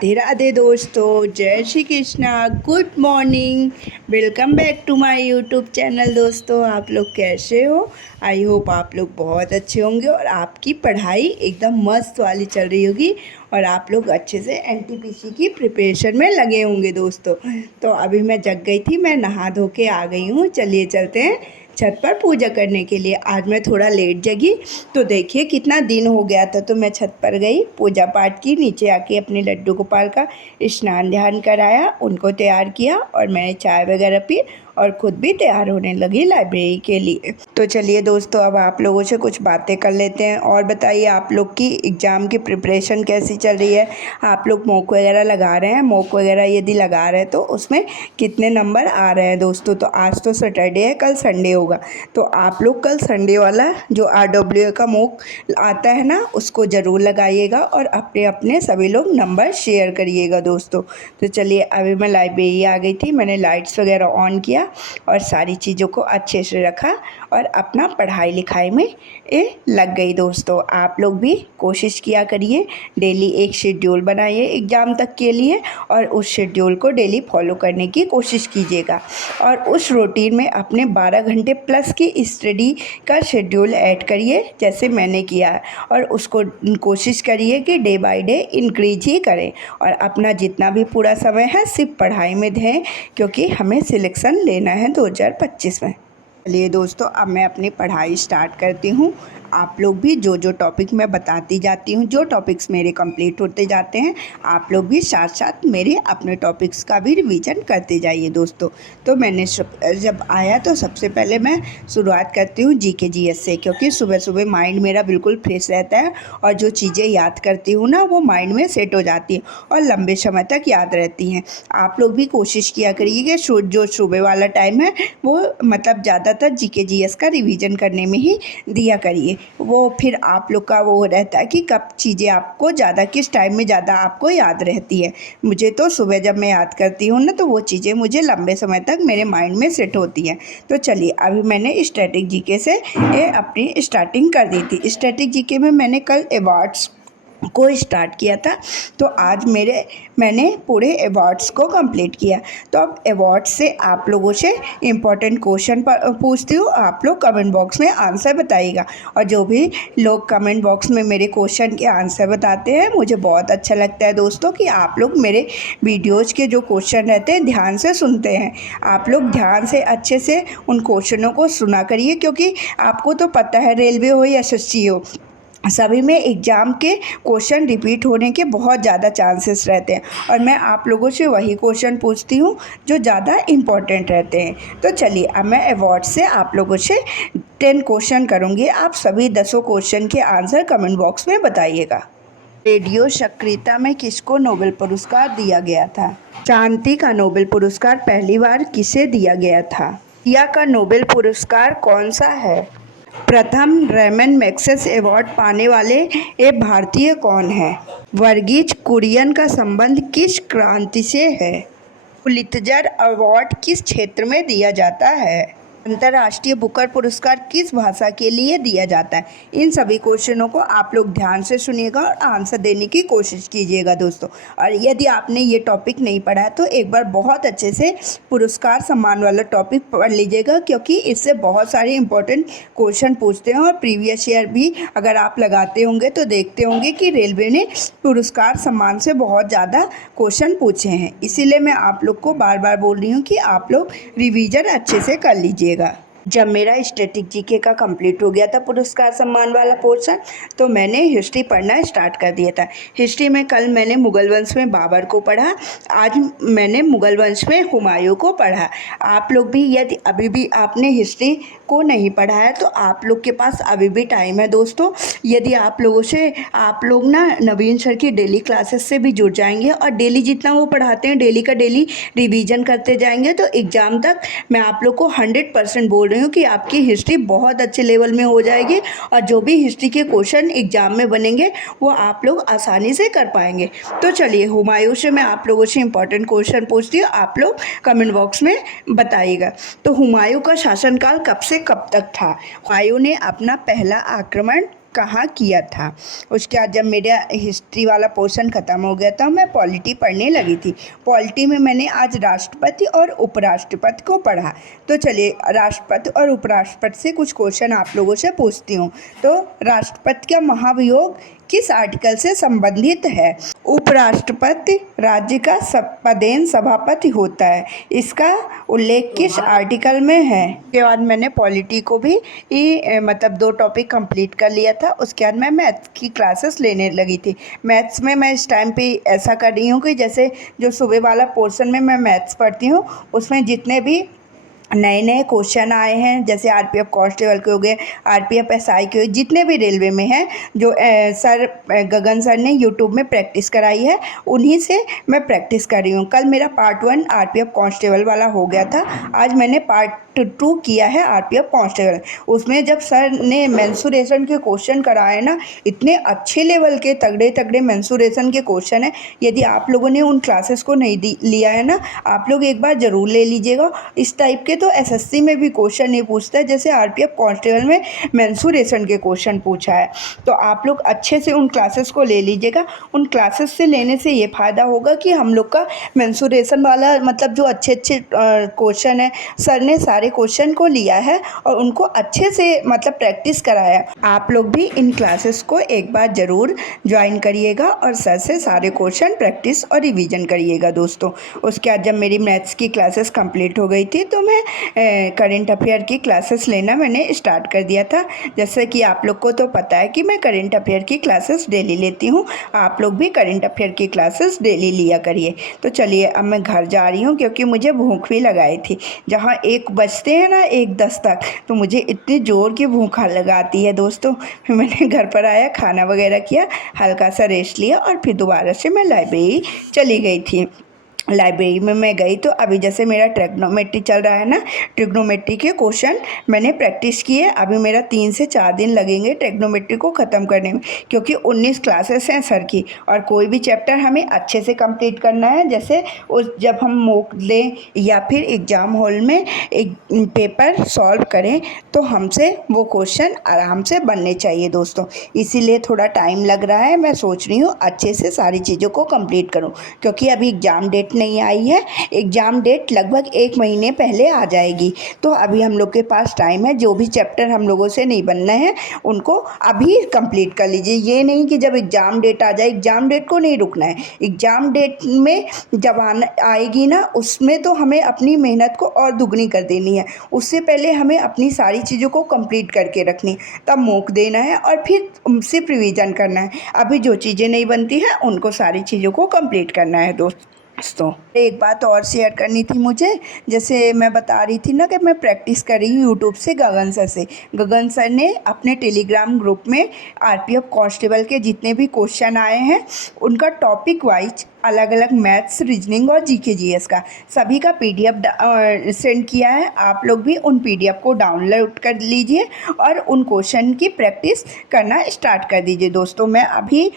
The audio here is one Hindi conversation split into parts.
राधे राधे दोस्तों, जय Shri Krishna, good morning. Welcome back to my YouTube channel. दोस्तों, आप लोग कैसे हो? आई होप आप लोग बहुत अच्छे होंगे और आपकी पढ़ाई एकदम मस्त वाली चल रही होगी और आप लोग अच्छे से एनटीपीसी की प्रिपरेशन में लगे होंगे। दोस्तों, तो अभी मैं जग गई थी, मैं नहा धो के आ गई हूँ। चलिए चलते हैं छत पर पूजा करने के लिए। आज मैं थोड़ा लेट जगी, तो देखिए कितना दिन हो गया था। तो मैं छत पर गई, पूजा पाठ की, नीचे आके अपने लड्डू गोपाल का स्नान ध्यान कराया, उनको तैयार किया और मैंने चाय वगैरह पी और ख़ुद भी तैयार होने लगी लाइब्रेरी के लिए। तो चलिए दोस्तों, अब आप लोगों से कुछ बातें कर लेते हैं। और बताइए, आप लोग की एग्ज़ाम की प्रिपरेशन कैसी चल रही है? आप लोग मॉक वगैरह लगा रहे हैं? मॉक वगैरह यदि लगा रहे हैं तो उसमें कितने नंबर आ रहे हैं? दोस्तों, तो आज तो सैटरडे है, कल संडे होगा, तो आप लोग कल संडे वाला जो RWA का मॉक आता है ना, उसको ज़रूर लगाइएगा और अपने अपने सभी लोग नंबर शेयर करिएगा। दोस्तों, तो चलिए, अभी मैं लाइब्रेरी आ गई थी, मैंने लाइट्स वगैरह ऑन किया और सारी चीज़ों को अच्छे से रखा और अपना पढ़ाई लिखाई में लग गई। दोस्तों, आप लोग भी कोशिश किया करिए, डेली एक शेड्यूल बनाइए एग्ज़ाम तक के लिए और उस शेड्यूल को डेली फॉलो करने की कोशिश कीजिएगा और उस रूटीन में अपने 12 घंटे प्लस की स्टडी का शेड्यूल ऐड करिए, जैसे मैंने किया है, और उसको कोशिश करिए कि डे बाय डे इंक्रीज ही करें और अपना जितना भी पूरा समय है सिर्फ पढ़ाई में दें, क्योंकि हमें सिलेक्शन लेना है 2025 में। चलिए दोस्तों, अब मैं अपनी पढ़ाई स्टार्ट करती हूँ। आप लोग भी जो जो टॉपिक मैं बताती जाती हूँ, जो टॉपिक्स मेरे कंप्लीट होते जाते हैं, आप लोग भी साथ साथ मेरे अपने टॉपिक्स का भी रिवीजन करते जाइए। दोस्तों, तो मैंने जब आया तो सबसे पहले मैं शुरुआत करती हूँ GK GS से, क्योंकि सुबह सुबह माइंड मेरा बिल्कुल फ्रेश रहता है और जो चीज़ें याद करती हूँ ना, वो माइंड में सेट हो जाती हैं और लंबे समय तक याद रहती हैं। आप लोग भी कोशिश किया करिए कि जो सुबह वाला टाइम है वो मतलब ज़्यादातर GK GS का रिवीजन करने में ही दिया करिए। वो फिर आप लोग का वो रहता है कि कब चीज़ें आपको ज़्यादा, किस टाइम में ज़्यादा आपको याद रहती है। मुझे तो सुबह जब मैं याद करती हूँ ना, तो वो चीज़ें मुझे लंबे समय तक मेरे माइंड में सेट होती हैं। तो चलिए, अभी मैंने स्टैटिक GK से अपनी स्टार्टिंग कर दी थी। स्टैटिक GK में मैंने कल अवार्ड्स को स्टार्ट किया था, तो आज मैंने पूरे अवार्ड्स को कंप्लीट किया। तो अब अवार्ड्स से आप लोगों से इम्पोर्टेंट क्वेश्चन पूछती हूँ, आप लोग कमेंट बॉक्स में आंसर बताइएगा और जो भी लोग कमेंट बॉक्स में मेरे क्वेश्चन के आंसर बताते हैं, मुझे बहुत अच्छा लगता है दोस्तों कि आप लोग मेरे वीडियोज़ के जो क्वेश्चन रहते हैं ध्यान से सुनते हैं। आप लोग ध्यान से अच्छे से उन क्वेश्चनों को सुना करिए, क्योंकि आपको तो पता है, रेलवे हो या SSC हो, सभी में एग्ज़ाम के क्वेश्चन रिपीट होने के बहुत ज़्यादा चांसेस रहते हैं और मैं आप लोगों से वही क्वेश्चन पूछती हूँ जो ज़्यादा इम्पॉर्टेंट रहते हैं। तो चलिए, अब मैं अवार्ड से आप लोगों से 10 क्वेश्चन करूँगी, आप सभी 10 क्वेश्चन के आंसर कमेंट बॉक्स में बताइएगा। रेडियो सक्रियता में किसको नोबेल पुरस्कार दिया गया था? शांति का नोबेल पुरस्कार पहली बार किसे दिया गया था? या का नोबेल पुरस्कार कौन सा है? प्रथम रेमन मैग्सेसे अवार्ड पाने वाले एक भारतीय कौन है? वर्गीज कुरियन का संबंध किस क्रांति से है? पुलित्जर अवार्ड किस क्षेत्र में दिया जाता है? अंतर्राष्ट्रीय बुकर पुरस्कार किस भाषा के लिए दिया जाता है? इन सभी क्वेश्चनों को आप लोग ध्यान से सुनिएगा और आंसर देने की कोशिश कीजिएगा दोस्तों। और यदि आपने ये टॉपिक नहीं पढ़ा है तो एक बार बहुत अच्छे से पुरस्कार सम्मान वाला टॉपिक पढ़ लीजिएगा, क्योंकि इससे बहुत सारे इंपॉर्टेंट क्वेश्चन पूछते हैं और प्रीवियस ईयर भी अगर आप लगाते होंगे तो देखते होंगे कि रेलवे ने पुरस्कार सम्मान से बहुत ज़्यादा क्वेश्चन पूछे हैं। इसीलिए मैं आप लोग को बार बार बोल रही हूँ कि आप लोग रिवीजन अच्छे से कर लीजिए। जब मेरा स्टैटिक GK का कंप्लीट हो गया था पुरस्कार सम्मान वाला पोर्शन, तो मैंने हिस्ट्री पढ़ना स्टार्ट कर दिया था। हिस्ट्री में कल मैंने मुगल वंश में बाबर को पढ़ा, आज मैंने मुगल वंश में हुमायूं को पढ़ा। आप लोग भी यदि अभी भी आपने हिस्ट्री को नहीं पढ़ा है तो आप लोग के पास अभी भी टाइम है दोस्तों। यदि आप लोग ना नवीन सर की डेली क्लासेस से भी जुड़ जाएंगे और डेली जितना वो पढ़ाते हैं डेली का डेली रिवीजन करते जाएंगे, तो एग्ज़ाम तक मैं आप लोग को 100% बोल रही हूँ कि आपकी हिस्ट्री बहुत अच्छे लेवल में हो जाएगी और जो भी हिस्ट्री के क्वेश्चन एग्जाम में बनेंगे वो आप लोग आसानी से कर पाएंगे। तो चलिए, हुमायूं से मैं आप लोगों से इंपॉर्टेंट क्वेश्चन पूछती हूँ, आप लोग कमेंट बॉक्स में बताइएगा। तो हुमायूं का शासनकाल कब से कब तक था? हुमायूं ने अपना पहला आक्रमण कहाँ किया था। उसके बाद जब मेरा हिस्ट्री वाला पोर्शन ख़त्म हो गया था, मैं पॉलिटी पढ़ने लगी थी। पॉलिटी में मैंने आज राष्ट्रपति और उपराष्ट्रपति को पढ़ा। तो चलिए राष्ट्रपति और उपराष्ट्रपति से कुछ क्वेश्चन आप लोगों से पूछती हूँ। तो राष्ट्रपति का महाभियोग किस आर्टिकल से संबंधित है? उपराष्ट्रपति राज्य का पदेन सभापति होता है, इसका उल्लेख किस आर्टिकल में है? उसके बाद मैंने पॉलिटी को भी मतलब 2 टॉपिक कंप्लीट कर लिया था। उसके बाद मैं मैथ्स की क्लासेस लेने लगी थी। मैथ्स में मैं इस टाइम पे ऐसा कर रही हूँ कि जैसे जो सुबह वाला पोर्शन में मैं मैथ्स पढ़ती हूँ, उसमें जितने भी नए नए क्वेश्चन आए हैं, जैसे आरपीएफ कांस्टेबल के हो गए, आरपीएफ एसआई के, जितने भी रेलवे में हैं, जो सर गगन सर ने यूट्यूब में प्रैक्टिस कराई है, उन्हीं से मैं प्रैक्टिस कर रही हूँ। कल मेरा पार्ट 1 आरपीएफ कांस्टेबल वाला हो गया था, आज मैंने पार्ट 2 किया है आरपीएफ कांस्टेबल। उसमें जब सर ने मेंसुरेशन के क्वेश्चन कराए ना, इतने अच्छे लेवल के तगड़े तगड़े मेंसुरेशन के क्वेश्चन है। यदि आप लोगों ने उन क्लासेस को नहीं लिया है ना, आप लोग एक बार ज़रूर ले लीजिएगा। इस टाइप के तो एसएससी में भी क्वेश्चन नहीं पूछता है, जैसे आरपीएफ कांस्टेबल में मेंसुरेशन के क्वेश्चन पूछा है। तो आप लोग अच्छे से उन क्लासेस को ले लीजिएगा। उन क्लासेस से लेने से ये फ़ायदा होगा कि हम लोग का मेंसुरेशन वाला मतलब जो अच्छे अच्छे क्वेश्चन है, सर ने सारे क्वेश्चन को लिया है और उनको अच्छे से मतलब प्रैक्टिस कराया। आप लोग भी इन क्लासेस को एक बार ज़रूर ज्वाइन करिएगा और सर से सारे क्वेश्चन प्रैक्टिस और रिवीजन करिएगा दोस्तों। उसके बाद जब मेरी मैथ्स की क्लासेस कंप्लीट हो गई थी, तो मैं करंट अफेयर की क्लासेस लेना मैंने स्टार्ट कर दिया था। जैसे कि आप लोग को तो पता है कि मैं करंट अफेयर की क्लासेस डेली लेती हूँ, आप लोग भी करंट अफेयर की क्लासेस डेली लिया करिए। तो चलिए अब मैं घर जा रही हूँ, क्योंकि मुझे भूख भी लगाई थी। जहाँ 1 बजते हैं ना, 1:10 तक, तो मुझे इतनी ज़ोर की भूख लगाती है दोस्तों। फिर मैंने घर पर आया, खाना वगैरह किया, हल्का सा रेस्ट लिया और फिर दोबारा से मैं लाइब्रेरी चली गई थी। लाइब्रेरी में मैं गई तो अभी जैसे मेरा ट्रिग्नोमेट्री चल रहा है ना, ट्रिग्नोमेट्री के क्वेश्चन मैंने प्रैक्टिस किए। अभी मेरा 3 से 4 दिन लगेंगे ट्रिग्नोमेट्री को ख़त्म करने में, क्योंकि 19 क्लासेस हैं सर की, और कोई भी चैप्टर हमें अच्छे से कंप्लीट करना है। जैसे उस जब हम मॉक दें या फिर एग्ज़ाम हॉल में एक पेपर सॉल्व करें, तो हमसे वो क्वेश्चन आराम से बनने चाहिए दोस्तों। इसीलिए थोड़ा टाइम लग रहा है। मैं सोच रही हूँ अच्छे से सारी चीज़ों को कंप्लीट करूँ, क्योंकि अभी एग्ज़ाम डेट नहीं आई है। एग्ज़ाम डेट लगभग 1 महीने पहले आ जाएगी, तो अभी हम लोग के पास टाइम है। जो भी चैप्टर हम लोगों से नहीं बनना है, उनको अभी कंप्लीट कर लीजिए। ये नहीं कि जब एग्ज़ाम डेट आ जाए, एग्ज़ाम डेट को नहीं रुकना है। एग्ज़ाम डेट में जब आएगी ना, उसमें तो हमें अपनी मेहनत को और दुगनी कर देनी है। उससे पहले हमें अपनी सारी चीज़ों को कंप्लीट करके रखनी, तब मॉक देना है और फिर सिर्फ रिवीजन करना है। अभी जो चीज़ें नहीं बनती हैं, उनको सारी चीज़ों को कंप्लीट करना है दोस्तों। एक बात और शेयर करनी थी मुझे। जैसे मैं बता रही थी ना कि मैं प्रैक्टिस कर रही हूँ यूट्यूब से गगन सर से। गगन सर ने अपने टेलीग्राम ग्रुप में आरपीएफ कांस्टेबल के जितने भी क्वेश्चन आए हैं, उनका टॉपिक वाइज अलग अलग मैथ्स, रीजनिंग और जीके जीएस का सभी का पीडीएफ सेंड किया है। आप लोग भी उन पीडीएफ को डाउनलोड कर लीजिए और उन क्वेश्चन की प्रैक्टिस करना स्टार्ट कर दीजिए दोस्तों। मैं अभी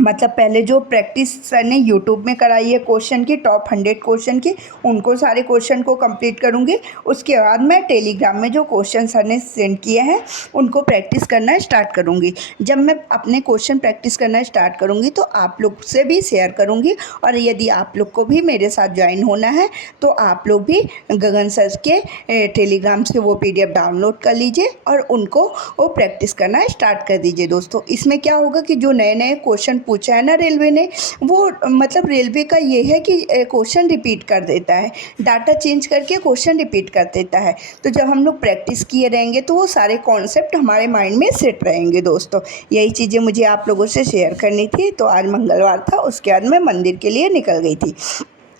मतलब पहले जो प्रैक्टिस सर ने यूट्यूब में कराई है क्वेश्चन की, टॉप 100 क्वेश्चन की, उनको सारे क्वेश्चन को कंप्लीट करूँगी। उसके बाद मैं टेलीग्राम में जो क्वेश्चन सर ने सेंड किए हैं, उनको प्रैक्टिस करना स्टार्ट करूँगी। जब मैं अपने क्वेश्चन प्रैक्टिस करना स्टार्ट करूँगी, तो आप लोग से भी शेयर करूँगी। और यदि आप लोग को भी मेरे साथ ज्वाइन होना है, तो आप लोग भी गगन सर के टेलीग्राम से वो PDF डाउनलोड कर लीजिए और उनको वो प्रैक्टिस करना स्टार्ट कर दीजिए दोस्तों। इसमें क्या होगा कि जो नए नए क्वेश्चन पूछा है ना रेलवे ने, वो मतलब रेलवे का ये है कि क्वेश्चन रिपीट कर देता है, डाटा चेंज करके क्वेश्चन रिपीट कर देता है। तो जब हम लोग प्रैक्टिस किए रहेंगे, तो वो सारे कॉन्सेप्ट हमारे माइंड में सेट रहेंगे दोस्तों। यही चीज़ें मुझे आप लोगों से शेयर करनी थी। तो आज मंगलवार था, उसके बाद मैं मंदिर के लिए निकल गई थी।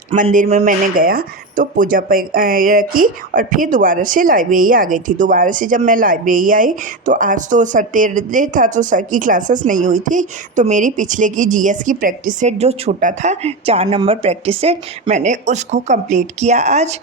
मंदिर में मैंने गया तो पूजा की और फिर दोबारा से लाइब्रेरी आ गई थी। दोबारा से जब मैं लाइब्रेरी आई, तो आज तो सैटरडे था, तो सर की क्लासेस नहीं हुई थी। तो मेरी पिछले की जीएस की प्रैक्टिस सेट जो छोटा था, 4 नंबर प्रैक्टिस सेट, मैंने उसको कंप्लीट किया आज।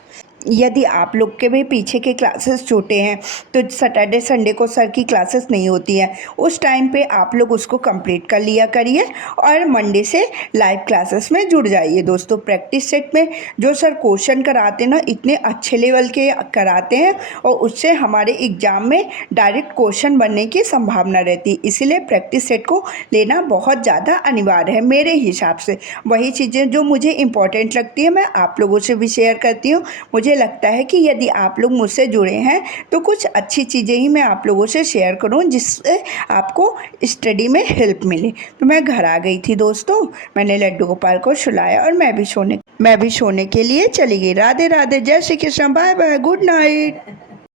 यदि आप लोग के भी पीछे के क्लासेस छोटे हैं तो सैटरडे संडे को सर की क्लासेस नहीं होती हैं, उस टाइम पे आप लोग उसको कंप्लीट कर लिया करिए और मंडे से लाइव क्लासेस में जुड़ जाइए दोस्तों। प्रैक्टिस सेट में जो सर क्वेश्चन कराते हैं ना, इतने अच्छे लेवल के कराते हैं और उससे हमारे एग्ज़ाम में डायरेक्ट क्वेश्चन बनने की संभावना रहती है। इसीलिए प्रैक्टिस सेट को लेना बहुत ज़्यादा अनिवार्य है मेरे हिसाब से। वही चीज़ें जो मुझे इम्पोर्टेंट लगती है मैं आप लोगों से भी शेयर करती हूँ। मुझे लगता है कि यदि आप लोग मुझसे जुड़े हैं तो कुछ अच्छी चीज़ें ही मैं आप लोगों से शेयर करूं जिससे आपको स्टडी में हेल्प मिले। तो मैं घर आ गई थी दोस्तों, मैंने लड्डू गोपाल को सुलाया और मैं भी सोने के लिए चली गई। राधे राधे, जय Shri Krishna, bye bye, good night.